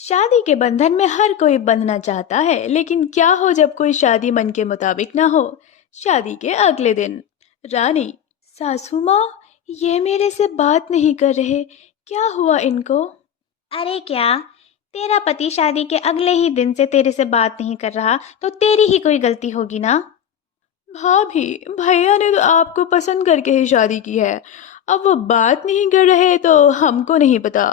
शादी के बंधन में हर कोई बंधना चाहता है, लेकिन क्या हो जब कोई शादी मन के मुताबिक ना हो। शादी के अगले दिन रानी, सासू माँ, ये मेरे से बात नहीं कर रहे, क्या हुआ इनको? अरे क्या, तेरा पति शादी के अगले ही दिन से तेरे से बात नहीं कर रहा तो तेरी ही कोई गलती होगी ना। भाभी, भैया ने तो आपको पसंद करके ही शादी की है। अब वो बात नहीं कर रहे तो हमको नहीं पता।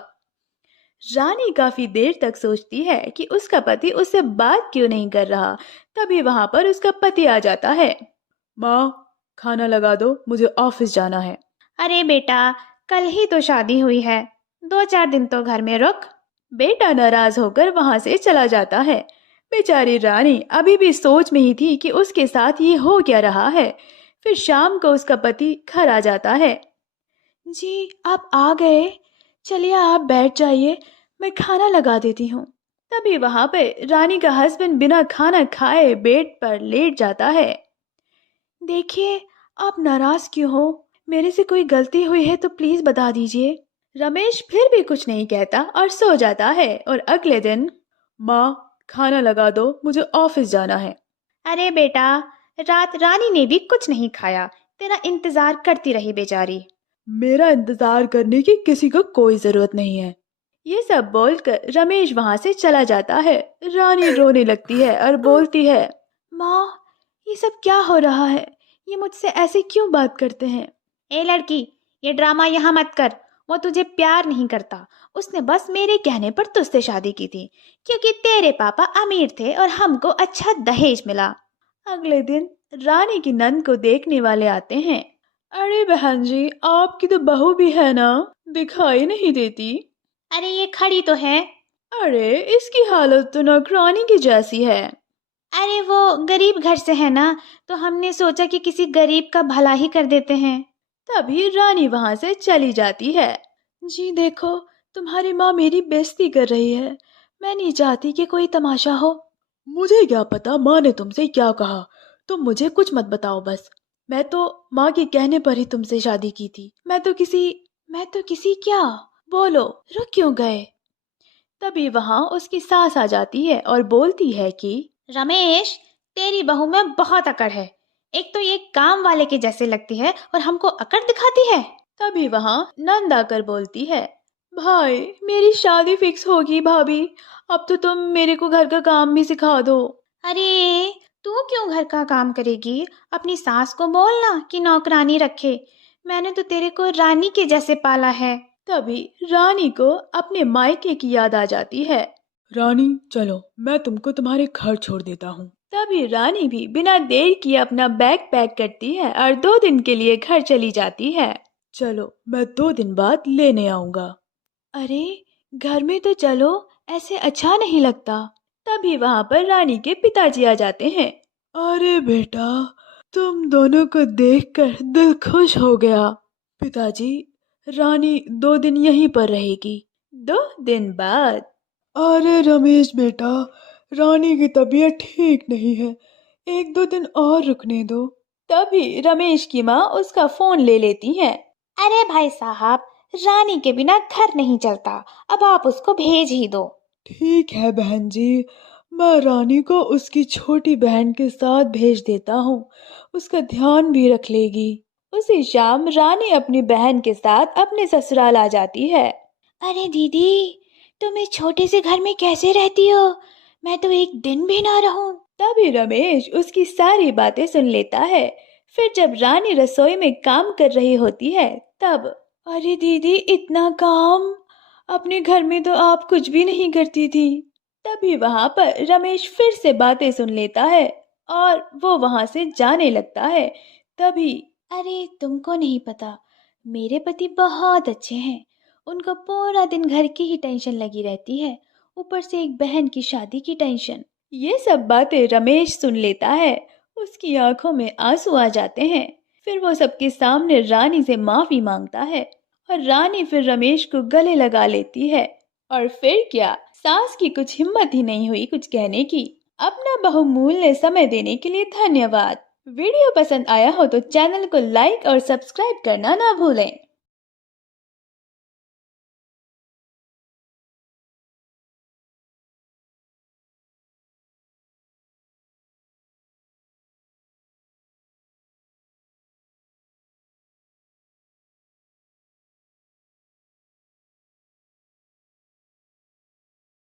रानी काफी देर तक सोचती है कि उसका पति उससे बात क्यों नहीं कर रहा। तभी वहां पर उसका पति आ जाता है। माँ, खाना लगा दो, मुझे ऑफिस जाना है। अरे बेटा, कल ही तो शादी हुई है, 2-4 दिन तो घर में रुक। बेटा नाराज होकर वहां से चला जाता है। बेचारी रानी अभी भी सोच में ही थी कि उसके साथ ये हो क्या रहा है। फिर शाम को उसका पति घर आ जाता है। जी, आप आ गए। चलिए आप बैठ जाइए, मैं खाना लगा देती हूँ। तभी वहां पे रानी का हस्बैंड बिना खाना खाए बेड पर लेट जाता है। देखिए, आप नाराज क्यों हो? मेरे से कोई गलती हुई है तो प्लीज बता दीजिए। रमेश फिर भी कुछ नहीं कहता और सो जाता है। और अगले दिन, माँ, खाना लगा दो, मुझे ऑफिस जाना है। अरे बेटा, रात रानी ने भी कुछ नहीं खाया, तेरा इंतजार करती रही बेचारी। मेरा इंतजार करने की किसी को कोई जरूरत नहीं है। ये सब बोलकर रमेश वहां से चला जाता है। रानी रोने लगती है और बोलती है, माँ, ये सब क्या हो रहा है? ये मुझसे ऐसे क्यों बात करते हैं? ए लड़की, ये ड्रामा यहाँ मत कर। वो तुझे प्यार नहीं करता, उसने बस मेरे कहने पर तुझसे शादी की थी क्योंकि तेरे पापा अमीर थे और हमको अच्छा दहेज मिला। अगले दिन रानी की नंद को देखने वाले आते हैं। अरे बहन जी, आपकी तो बहू भी है ना, दिखाई नहीं देती। अरे ये खड़ी तो है। अरे इसकी हालत तो नौकरानी की जैसी है। अरे वो गरीब घर से है ना, तो हमने सोचा कि किसी गरीब का भला ही कर देते हैं। तभी रानी वहां से चली जाती है। जी देखो, तुम्हारी माँ मेरी बेइज्जती कर रही है। मैं नहीं चाहती कि कोई तमाशा हो। मुझे क्या पता माँ ने तुमसे क्या कहा। तुम मुझे कुछ मत बताओ बस। मैं तो माँ के कहने पर ही तुमसे शादी की थी। मैं तो किसी क्या? बोलो, रुक क्यों गए? तभी वहां उसकी सास आ जाती है और बोलती है कि रमेश, तेरी बहू में बहुत अकड़ है। एक तो ये काम वाले के जैसे लगती है और हमको अकड़ दिखाती है। तभी वहां नंद आकर बोलती है, भाई, मेरी शादी फिक्स होगी भाभी। अब तो तुम मेरे को घर का काम भी सिखा दो। अरे तू क्यों घर का काम करेगी? अपनी सास को बोलना कि नौकरानी रखे। मैंने तो तेरे को रानी के जैसे पाला है। तभी रानी को अपने मायके की याद आ जाती है। रानी चलो, मैं तुमको तुम्हारे घर छोड़ देता हूँ। तभी रानी भी बिना देर किए अपना बैग पैक करती है और 2 दिन के लिए घर चली जाती है। चलो, मैं 2 दिन बाद लेने आऊंगा। अरे, घर में तो चलो, ऐसे अच्छा नहीं लगता। तभी वहां पर रानी के पिताजी आ जाते हैं। अरे बेटा, तुम दोनों को देखकर दिल खुश हो गया। पिताजी, रानी 2 दिन यहीं पर रहेगी। 2 दिन बाद, अरे रमेश बेटा, रानी की तबीयत ठीक नहीं है, 1-2 दिन और रुकने दो। तभी रमेश की माँ उसका फोन ले लेती है। अरे भाई साहब, रानी के बिना घर नहीं चलता, अब आप उसको भेज ही दो। ठीक है बहन जी, मैं रानी को उसकी छोटी बहन के साथ भेज देता हूँ, उसका ध्यान भी रख लेगी। उसी शाम रानी अपनी बहन के साथ अपने ससुराल आ जाती है। अरे दीदी, तुम इस छोटे से घर में कैसे रहती हो? मैं तो एक दिन भी ना रहूं। तभी रमेश उसकी सारी बातें सुन लेता है। फिर जब रानी रसोई में काम कर रही होती है, तब, अरे दीदी, इतना काम? अपने घर में तो आप कुछ भी नहीं करती थी। तभी वहां पर रमेश फिर से बातें सुन लेता है और वो वहां से जाने लगता है। तभी, अरे तुमको नहीं पता, मेरे पति बहुत अच्छे हैं। उनको पूरा दिन घर की ही टेंशन लगी रहती है, ऊपर से एक बहन की शादी की टेंशन। ये सब बातें रमेश सुन लेता है। उसकी आंखों में आंसू आ जाते हैं। फिर वो सबके सामने रानी से माफी मांगता है और रानी फिर रमेश को गले लगा लेती है। और फिर क्या, सास की कुछ हिम्मत ही नहीं हुई कुछ कहने की। अपना बहुमूल्य समय देने के लिए धन्यवाद। वीडियो पसंद आया हो तो चैनल को लाइक और सब्सक्राइब करना ना भूलें।